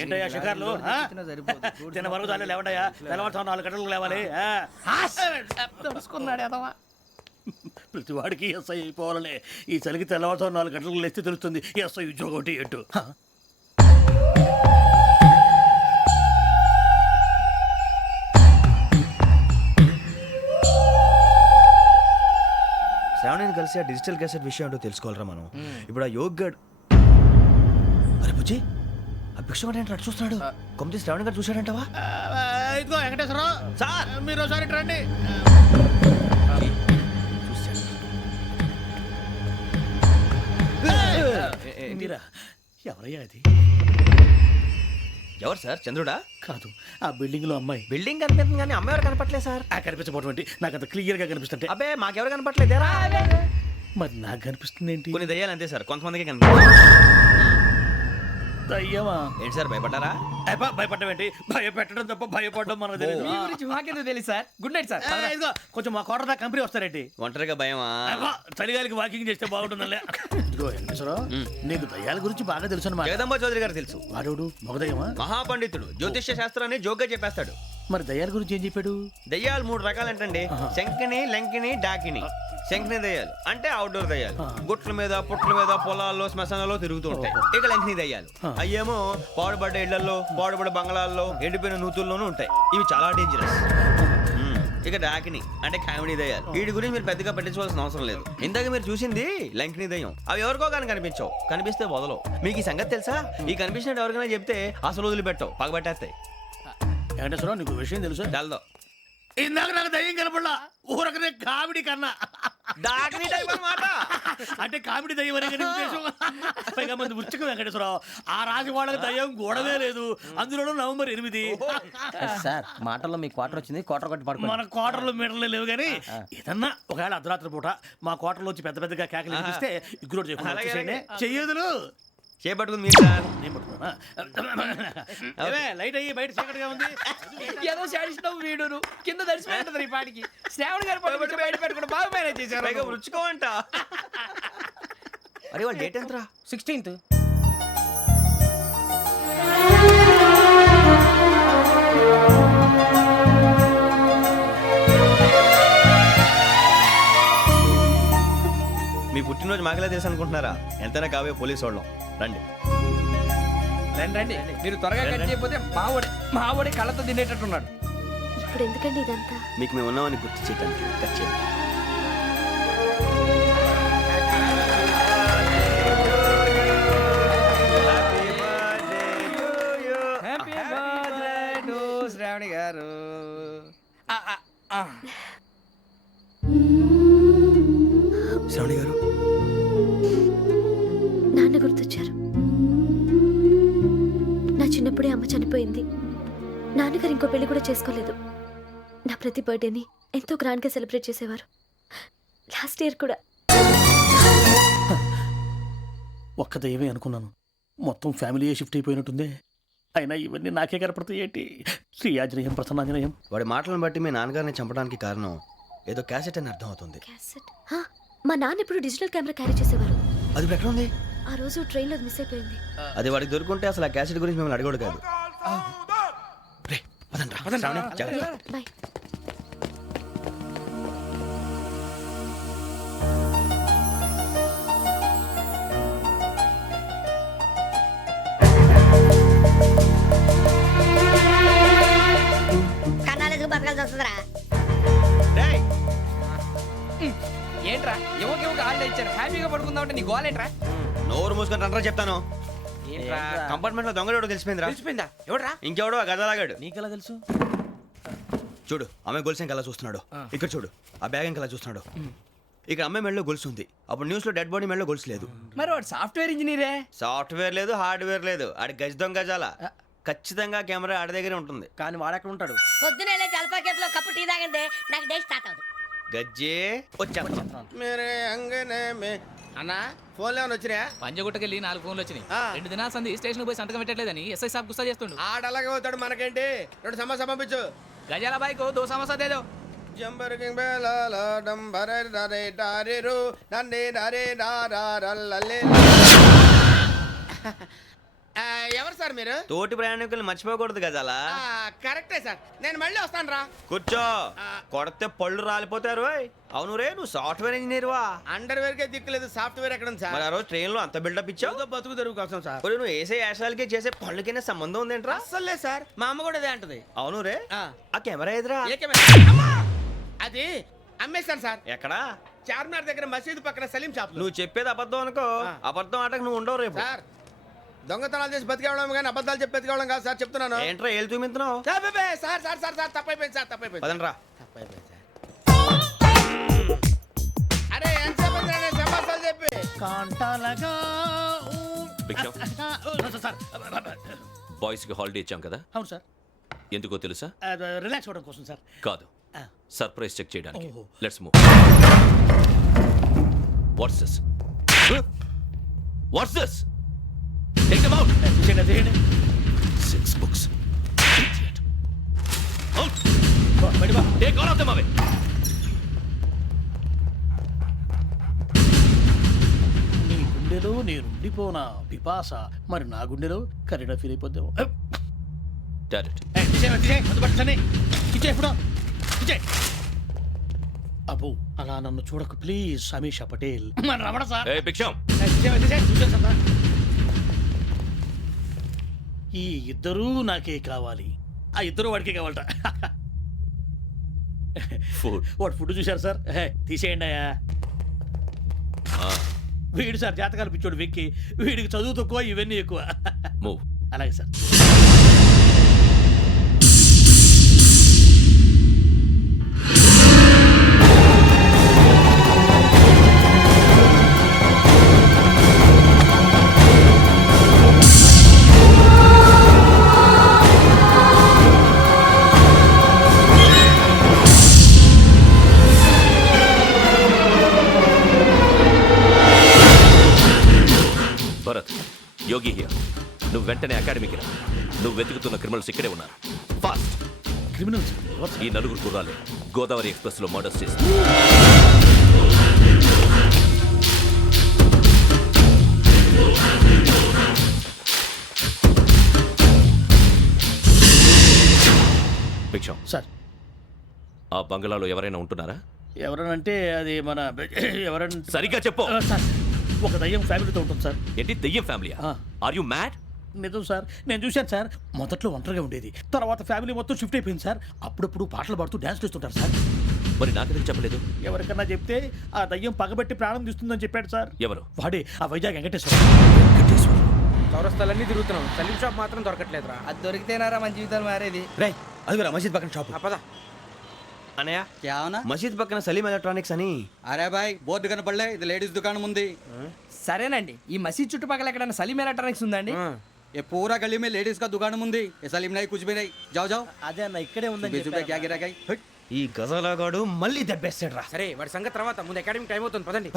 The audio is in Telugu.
ఏంటయ్యా షికార్లు చిన్న వరకు చాలు లేవండయ్యా తెల్లవారుతో 4 గంటలకు లేవాలి తెలుసుకున్నాడు ఎదవా. ప్రతి వాడికి ఎస్ఐ అయిపోవాలనే ఈ చలికి తెల్లవారుతో 4 గంటలకు లేస్తే తెలుస్తుంది ఎస్ఐ ఉద్యోగం ఒకటి ఎటు శ్రావణిని కలిసి ఆ డిజిటల్ క్యాసెట్ విషయం ఏంటో తెలుసుకోవాలరా మనం. ఇప్పుడు ఆ యోగ్ గడ్ అరే బుజ్జి ఆ భిక్షం అంటే అటు చూస్తున్నాడు. కొమ్మతి శ్రావణి గారు చూశాడంటవా? ఇదిగో వెంకటేశ్వరరావు సార్ మీరు ఒకసారి ఇటు రండి. మీరా ఎవరయ్యా అది? ఎవరు సార్? చంద్రుడా? కాదు ఆ బిల్డింగ్ లో అమ్మాయి. బిల్డింగ్ కనిపిస్తుంది కానీ అమ్మాయి ఎవరు కనపట్లేదు సార్. కనిపించబోటువంటి నాకు అంత క్లియర్ గా కనిపిస్తుంటే. అబ్బే మాకెవరు కనపట్లేదేరా? మరి నాకు కనిపిస్తుంది ఏంటి? కొన్ని దయ్యాలు అంతే సార్, కొంతమందికి కనిపిస్తుంది. దయ్యమా? ఏంటి సార్ భయపడ్డారా? భయపడడం ఏంటి? భయపెట్టడం తప్ప భయపడడం మనకు తెలియదు. మీ గురించి మాకేదో తెలుసు సార్. Good night sir. ఇదిగో కొంచెం మా కోట దాకా కంపెనీ వస్తారేంటి? ఒంటరిగా భయమా? చలిగాలికి వాకింగ్ చేస్తే బాగుంటుందిలే. ఇదిగో వెంకటేశ్వరరావు నీకు దయ్యాల గురించి బాగా తెలుసు అన్నమాట. జగదంబ చౌదరి గారు తెలుసు. వాడు మగదయ్యమా? మహాపండితుడు, జ్యోతిష్య శాస్త్రాన్ని జోగ్గా చెప్పేస్తాడు. మరి దయ్యాల గురించి ఏం చెప్పాడు? దయ్యాలు 3 రకాలంటండి. శంకిని, లంకిని, డాకిని. శంకిని దయ్యాలు అంటే అవుట్డోర్ దయ్యాలు, గుట్ల మీద పుట్ల మీద పొలాల్లో శ్మశానాల్లో తిరుగుతూ ఉంటాయి. ఇక లంకిని దయ్యాలు అయ్యేమో పాడుబడ్డ ఇళ్లలో, పాడుబడ్డ బంగ్లాల్లో, ఎండిపోయిన నూతుల్లోనూ ఉంటాయి. ఇవి చాలా డేంజరస్. ఇక డాకిని అంటే కామెడీ దయ్యాలు. వీటి గురించి మీరు పెద్దగా పట్టించుకోవాల్సిన అవసరం లేదు. ఇందాక మీరు చూసింది లంకిని దయ్యం. అవి ఎవరికో కానీ కనిపించవు, కనిపిస్తే వదలవు. మీకు ఈ సంగతి తెలుసా? ఈ కనిపించినట్టు ఎవరికైనా చెప్తే అసలు వదిలిపెట్టవు, పగబట్టేస్తాయి. వెంకటేశ్వరరావు నీకు విషయం తెలుసు? తెల్దో. ఇందాక నాకు దయ్యం కనపడలా, ఊరకనే కామెడీ కన్నా డాకిని టైప్ అన్నమాట. అంటే కామెడీ దయ్యం అనే కానీ ఉద్దేశం. పైగా మంది ఉచ్చకం వెంకటేశ్వరరావు. ఆ రాజు వాళ్ళకి దయ్యం గొడవే లేదు, అందులోనూ నవంబర్ 8. సార్ మాటల్లో మీ క్వార్టర్ వచ్చింది, క్వార్టర్ కొట్టి పడుకో. మన క్వార్టర్లో మీటర్లు లేవు కానీ ఏదన్నా ఒకవేళ అర్ధరాత్రి పూట మా క్వార్టర్లో వచ్చి పెద్ద పెద్దగా కేకలు వినిపిస్తే ఇగ్గురు చెయ్యదులు చేపట్టుకుంది మీరు సార్. నేను పట్టుకున్నా లైట్ అయ్యి బయట చీకటిగా ఉంది. ఏదో శాడిస్తావు వీడును కింద దర్శనం ఈ పాటికి. శ్రావణ్ గారు పట్టుబట్టి బయట పెట్టుకుంటే బాగా మేనేజ్ చేశారు. పైగా రుచుకోమంట. అరే వాళ్ళ డేట్ ఎంతరా? 16th. మీ పుట్టినరోజు మాకలే తెలుసు అనుకుంటున్నారా? ఎంతైనా కావే పోలీసు వాళ్ళం. రండి రండి. మీరు త్వరగా కట్ చేయకపోతే మావడి కళ్ళతో తినేటట్టున్నాడు. ఇప్పుడు ఎందుకండి ఇదంతా? మీకు మేము ఉన్నామని గుర్తు చేయడానికి కట్ చేయండి. హ్యాపీ బర్త్డే టు శ్రావణి గారు. శ్రావణి గారు నాన్న గుర్తొచ్చారు. నా చిన్నప్పుడే అమ్మ చనిపోయింది. నాన్నగారు ఇంకో పెళ్లి కూడా చేసుకోలేదు. నా ప్రతి బర్త్డేని ఎంతో గ్రాండ్గా సెలబ్రేట్ చేసేవారు. లాస్ట్ ఇయర్ కూడా. ఒక్క దయ్యమే అనుకున్నాను, మొత్తం ఫ్యామిలీయే షిఫ్ట్ అయిపోయినట్టుంది. అయినా ఇవన్నీ నాకే కనపడతాయి ఏంటి? శ్రీ ఆంజనేయం ప్రసన్నాంజనేయం. వాడి మాటలను బట్టి మీ నాన్నగారిని చంపడానికి కారణం ఏదో క్యాసెట్ అని అర్థం అవుతుంది. క్యాసెట్? మా నాన్న ఇప్పుడు డిజిటల్ కెమెరా క్యారీ చేసేవారు. అది ఇప్పుడు ఎక్కడ ఉంది? ఆ రోజు ట్రైన్లో మిస్ అయిపోయింది. అది వాడికి దొరుకుంటే అసలు ఆ క్యాసెట్ గురించి మిమ్మల్ని అడగడు కాదు. బాయ్. ఏంట్రా ఎవరికి ఆళ్ళు ఇచ్చారు? హ్యాపీగా పడుకుందాం అంటే నీ గోల్ ఏంట్రా? నోరు మూసుకొని రండ్రా చెప్తాను. ఏంట్రా కంపార్ట్మెంట్ లో దొంగడు తెలిసిపోయిందిరా. తెలిసిపోయిందా? ఎవడ్రా? ఇంకెవడో ఆ గదలాగాడు. నీకెలా తెలుసు? చూడు ఆమె గొలుసు ఇంకలా చూస్తున్నాడు. ఇక్కడ చూడు ఆ బ్యాగ్ ఇంకలా చూస్తున్నాడు. ఇక్కడ అమ్మాయి మెడలో గొలుసు ఉంది. అప్పుడు న్యూస్ లో డెడ్ బాడీ మెడలో గొలుసు లేదు. మరి వాడు సాఫ్ట్వేర్ ఇంజనీరే. సాఫ్ట్వేర్ లేదు, హార్డ్వేర్ లేదు. ఆడి గజ దొంగ గజాల. ఖచ్చితంగా కెమెరా ఆడి దగ్గరే ఉంటుంది. కానీ వాడెక్కడ ఉంటాడు? పొద్దునే జలపా కేఫ్ లో కప్పు టీ తాగిందే నాకు డే స్టార్ట్ అవుతుంది. గజ్జే వచ్చా అన్నా ఫోన్లో ఏమైనా వచ్చినాయా? పంజగుట్టకెళ్ళి 4 ఫోన్లు వచ్చినాయి. 2 దినాల సంది స్టేషన్ పోయి సంతకం పెట్టలేదని ఎస్ఐ సాబ్ గుస్తా చేస్తుండు. ఆడలాగే పోతాడు, మనకేంటి? 2 సమస్య పంపించు. గజాల బైక్ 2 సమస్య దేదో. జంబరకింగ్ బేలాల డంబరే డరే డారిరు నన్నే నరే నారారల్లలే. ఎవరు సార్ మీరు తోటి ప్రయాణికులు మర్చిపోకూడదు గజాల. కరెక్టే సార్, నేను మళ్ళీ వస్తాను రా. కూర్చో, కొడితే పళ్ళు రాలిపోతారు. అవును రే, నువ్వు సాఫ్ట్వేర్ ఇంజనీర్ వా? అండర్వేర్ కే దిక్కులేదు, సాఫ్ట్వేర్ ఎక్కడ ఉంది మరి సార్? ఆ రోజు ట్రైన్ లో అంత బిల్డప్ ఇచ్చావు. ఏదో బతుకు తెరుగు కోసం సార్. ఒరేయ్, నువ్వు వేసే యాశాలకి చేసే పళ్ళకైనా సంబంధం ఉందేంట్రా? అస్సలు లేదు సార్, మా అమ్మ కూడా అదే అంటది. అవును రే, ఆ. ఆ కెమెరా ఎదురా ఏ కెమెరా? అమ్మా! అది అమ్మేశాను సార్, ఎక్కడా? చార్మినార్ దగ్గర మసీదు పక్కన సలీం షాప్ లో. నువ్వు చెప్పేది అబద్ధం అనుకో, ఆ. అబద్ధం ఆటకు నువ్వు ఉండవు రేపు. సార్ దొంగతనాలు చేసి బతికేవడం కానీ అబద్ధాలు చెప్పి బతికేవడం కాదు సార్, చెప్తున్నాను. ఏంట్రా ఏళ్ళు చూపించినావు? సార్ బే, సార్ సార్ సార్ సార్ తప్పైపోయింది సార్, తప్పైపోయింది. పదండ్రా. తప్పైపోయింది సార్. అరే ఎంతసేపు అయింది రా నేను సమాసాలు చెప్పి? కాంటాలగా భిక్షం, సార్ బాయ్స్ కి హాలిడే ఇచ్చాం కదా, అవును సార్, ఎందుకో తెలుసా? రిలాక్స్ అవ్వడం కోసం సార్. కాదు, సర్ప్రైజ్ చెక్ చేయడానికి. ఓహో. Let's move. What's this? What's this? Take them out. తీసేయండి, తీసేయండి. 6 books. Idiot. Out. బయట బా. Take all of them away. నీ గుండెలో నేనుండిపోనా పిపాస, మరి నా గుండెలో కరీడా ఫీల్ అయిపోద్దాము. Got it. అబ్బో అలా నన్ను చూడకు ప్లీజ్, సమీషా పటేల్. మన రమణ సార్. Hey, భిక్షం. ఈ ఇద్దరూ నాకే కావాలి, ఆ ఇద్దరు వాడికే కావాలట. Food. వాడు ఫుడ్ చూశారు సార్, తీసేయండి అయ్యా. వీడు సార్ జాతకాలు పిచ్చోడు వెక్కి, వీడికి చదువు తక్కువ ఇవన్నీ ఎక్కువ. Move. అలాగే సార్. Bharat, Yogi here. నువ్వు వెంటనే అకాడమీకి రా. నువ్వు వెతుకుతున్న క్రిమినల్స్ ఇక్కడే ఉన్నారు. ఫాస్ట్. క్రిమినల్స్ ఈ నలుగురు కుర్రాలే గోదావరి ఎక్స్ప్రెస్ లో మర్డర్స్ చేసి భిక్షం, సార్. ఆ బంగ్లాలో ఎవరైనా ఉంటున్నారా? ఎవరనంటే అది మన ఎవరంటే సరిగ్గా చెప్పు. సార్, ఒక దయ్యం ఫ్యామిలీతో ఉంటుంది సార్. ఏంటి దెయ్యం ఫ్యామిలీ? ఆ. Are you mad? నిజం సార్, నేను చూశాను సార్. మొదట్లో ఒంటరిగా ఉండేది, తర్వాత ఫ్యామిలీ మొత్తం షిఫ్ట్ అయిపోయింది సార్. అప్పుడప్పుడు పాటలు పాడుతూ డ్యాన్స్ చేస్తుంటారు సార్. మరి నాకెందుకు చెప్పలేదు? ఎవరికన్నా చెప్తే ఆ దయ్యం పగబెట్టి ప్రాణం తీస్తుందని చెప్పాడు సార్. ఎవరు? వాడే ఆ వైజాగ్ వెంకటేశ్వర. చౌరస్తాలన్నీ తిరుగుతున్నాం, సలీం షాప్ మాత్రం దొరకట్లేదురా. అది దొరికితేనారా మన జీవితాలు మారేది. రేయ్, అదిగురా మసీద్ పక్కన షాప్. పద. అనయ్య, क्या होना? మసీద్ పక్కన సలీం ఎలక్ట్రానిక్స్ అని. अरे भाई बहुत కనపడలే, ఇది లేడీస్ దుకాణం ఉంది. సరేనండి, ఈ మసీద్ చుట్టుపక్కల ఎక్కడైనా సలీం ఎలక్ట్రానిక్స్ ఉందండి? ये पूरा गली में लेडीज का दुकान मुंदी, ये सलीम नहीं कुछ भी नहीं. जाओ जाओ. అదే అన్న ఇక్కడే बीस रुपए क्या गिरा गई? ఈ గజాలగాడు మళ్ళీ దెబ్బేస్తాడు రా. సరే వాడి సంగతి తర్వాత, ముందు అకాడమిక్ టైం అవుతుంది పదండి.